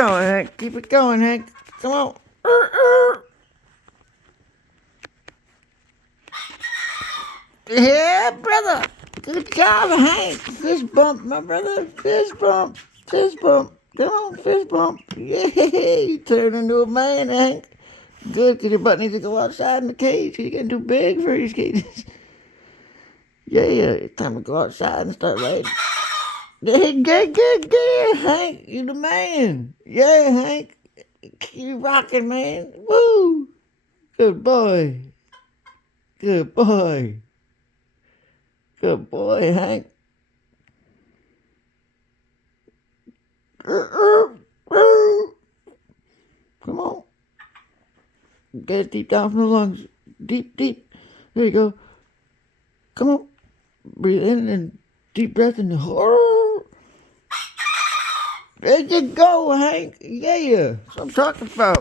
going, Hank. Keep it going, Hank. Come on. Yeah, brother. Good job, Hank. Fist bump, my brother. Fist bump. Fist bump. Come on, fist bump. Yeah, you turned into a man, Hank. Good, because your butt needs to go outside in the cage. You're getting too big for these cages. Yeah, it's time to go outside and start riding. Yeah, good, Hank. You the man. Yeah, Hank. Keep rocking, man. Woo. Good boy. Good boy. Good boy, Hank. Come on. Get it deep down from the lungs. Deep. There you go. Come on. Breathe in and deep breath in. There you go, Hank. Yeah. That's what I'm talking about.